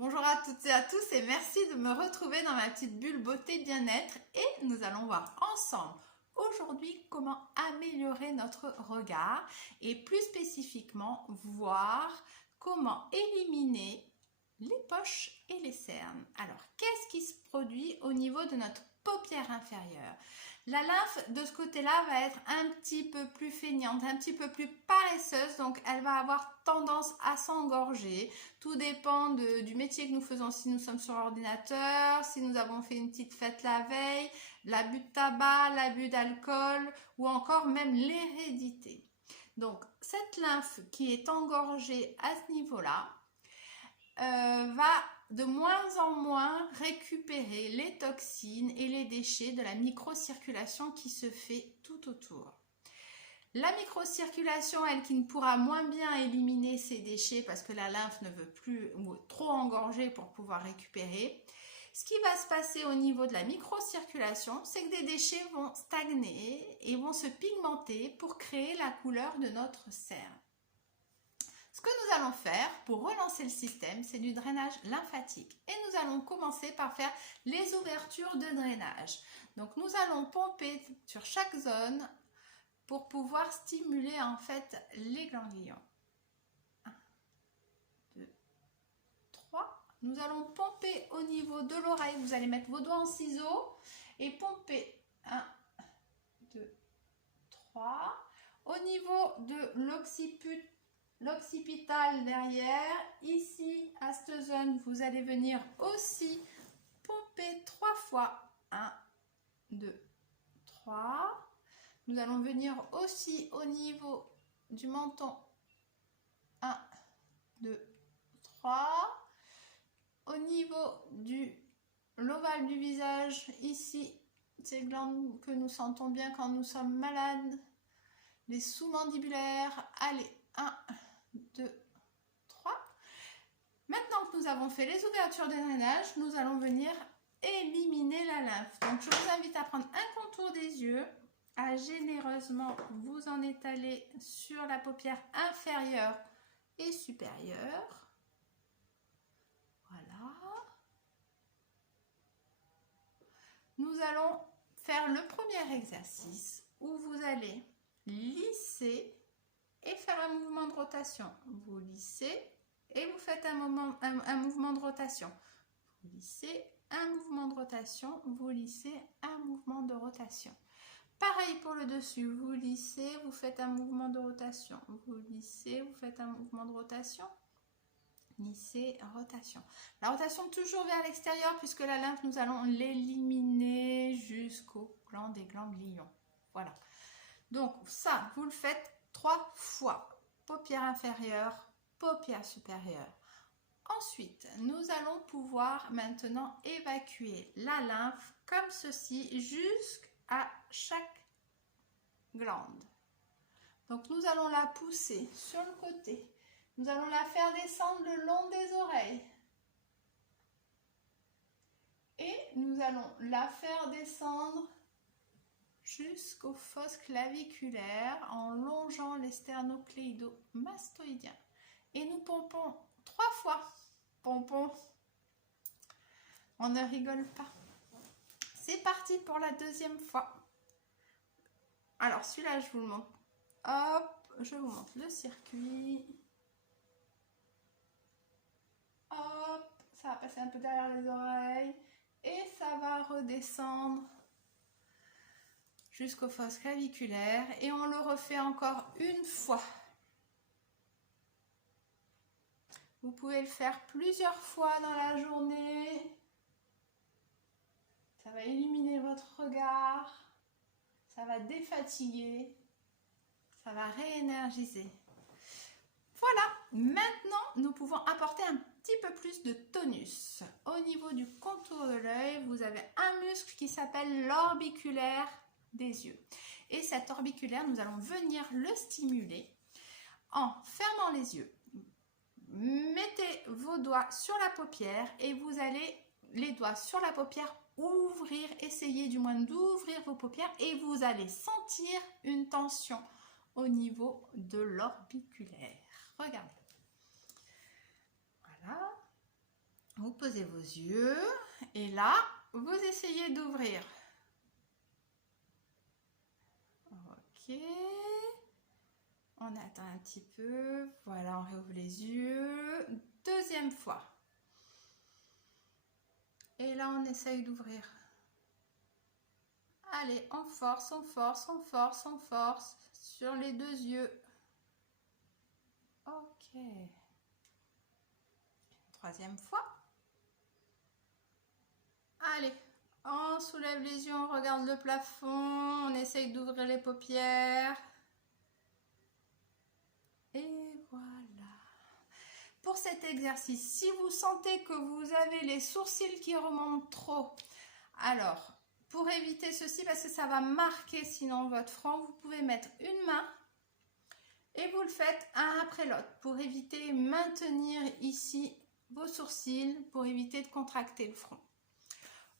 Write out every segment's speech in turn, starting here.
Bonjour à toutes et à tous et merci de me retrouver dans ma petite bulle beauté bien-être et nous allons voir ensemble aujourd'hui comment améliorer notre regard et plus spécifiquement voir comment éliminer les poches et les cernes. Alors qu'est-ce qui se produit au niveau de notre paupière inférieure? La lymphe de ce côté-là va être un petit peu plus feignante, un petit peu plus paresseuse, donc elle va avoir tendance à s'engorger. Tout dépend du métier que nous faisons, si nous sommes sur ordinateur, si nous avons fait une petite fête la veille, l'abus de tabac, l'abus d'alcool ou encore même l'hérédité. Donc cette lymphe qui est engorgée à ce niveau-là va de moins en moins récupérer les toxines et les déchets de la microcirculation qui se fait tout autour. La microcirculation, elle qui ne pourra moins bien éliminer ces déchets parce que la lymphe ne veut plus ou trop engorger pour pouvoir récupérer. Ce qui va se passer au niveau de la microcirculation, c'est que des déchets vont stagner et vont se pigmenter pour créer la couleur de notre cerne. Ce que nous allons faire pour relancer le système, c'est du drainage lymphatique. Et nous allons commencer par faire les ouvertures de drainage. Donc nous allons pomper sur chaque zone pour pouvoir stimuler en fait les ganglions. 1, 2, 3. Nous allons pomper au niveau de l'oreille. Vous allez mettre vos doigts en ciseaux et pomper. 1, 2, 3. Au niveau de l'occipital derrière, ici à cette zone, vous allez venir aussi pomper 3 fois. 1, 2, 3. Nous allons venir aussi au niveau du menton. 1, 2, 3. Au niveau de l'ovale du visage, ici, ces glandes que nous sentons bien quand nous sommes malades. Les sous-mandibulaires. Allez, 1, 2, 3. Maintenant que nous avons fait les ouvertures de drainage, nous allons venir éliminer la lymphe. Donc, je vous invite à prendre un contour des yeux, à généreusement vous en étaler sur la paupière inférieure et supérieure. Voilà. Nous allons faire le premier exercice où vous allez lisser et faire un mouvement de rotation. Vous lissez et vous faites un mouvement de rotation. Vous lissez, un mouvement de rotation, vous lissez, un mouvement de rotation. Pareil pour le dessus, vous lissez, vous faites un mouvement de rotation. Vous lissez, vous faites un mouvement de rotation. Lissez, rotation. La rotation toujours vers l'extérieur puisque la lymphe, nous allons l'éliminer jusqu'aux glandes et ganglions. Voilà. Donc ça, vous le faites 3 fois. Paupière inférieure, paupière supérieure. Ensuite, nous allons pouvoir maintenant évacuer la lymphe comme ceci jusqu'à chaque glande. Donc nous allons la pousser sur le côté. Nous allons la faire descendre le long des oreilles. Et nous allons la faire descendre jusqu'aux fosses claviculaires en longeant les sternocléido-mastoïdiens. Et nous pompons 3 fois. Pompons. On ne rigole pas. C'est parti pour la deuxième fois. Alors celui-là, je vous le montre. Hop, je vous montre le circuit. Hop, ça va passer un peu derrière les oreilles. Et ça va redescendre jusqu'aux fosses claviculaires et on le refait encore une fois. Vous pouvez le faire plusieurs fois dans la journée. Ça va éliminer votre regard, ça va défatiguer, ça va réénergiser. Voilà, maintenant nous pouvons apporter un petit peu plus de tonus. Au niveau du contour de l'œil, vous avez un muscle qui s'appelle l'orbiculaire des yeux. Et cet orbiculaire, nous allons venir le stimuler en fermant les yeux. Mettez vos doigts sur la paupière et vous allez, les doigts sur la paupière, ouvrir, essayez du moins d'ouvrir vos paupières et vous allez sentir une tension au niveau de l'orbiculaire. Regardez. Voilà. posez vos yeux et là, vous essayez d'ouvrir. Ok. On attend un petit peu. Voilà, on réouvre les yeux. Deuxième fois. Et là, on essaye d'ouvrir. Allez, on force, on force, on force, on force sur les deux yeux. Ok. Troisième fois. Allez, on soulève les yeux, on regarde le plafond, on essaye d'ouvrir les paupières. Et voilà. Pour cet exercice, si vous sentez que vous avez les sourcils qui remontent trop, alors, pour éviter ceci, parce que ça va marquer sinon votre front, vous pouvez mettre une main et vous le faites un après l'autre pour éviter, maintenir ici vos sourcils, pour éviter de contracter le front.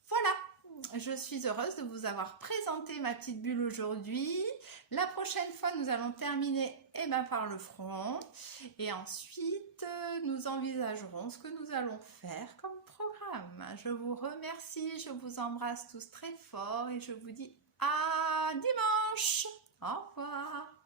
Voilà, je suis heureuse de vous avoir présenté ma petite bulle aujourd'hui. La prochaine fois, nous allons terminer par le front. Et ensuite, nous envisagerons ce que nous allons faire comme programme. Je vous remercie, je vous embrasse tous très fort et je vous dis à dimanche. Au revoir.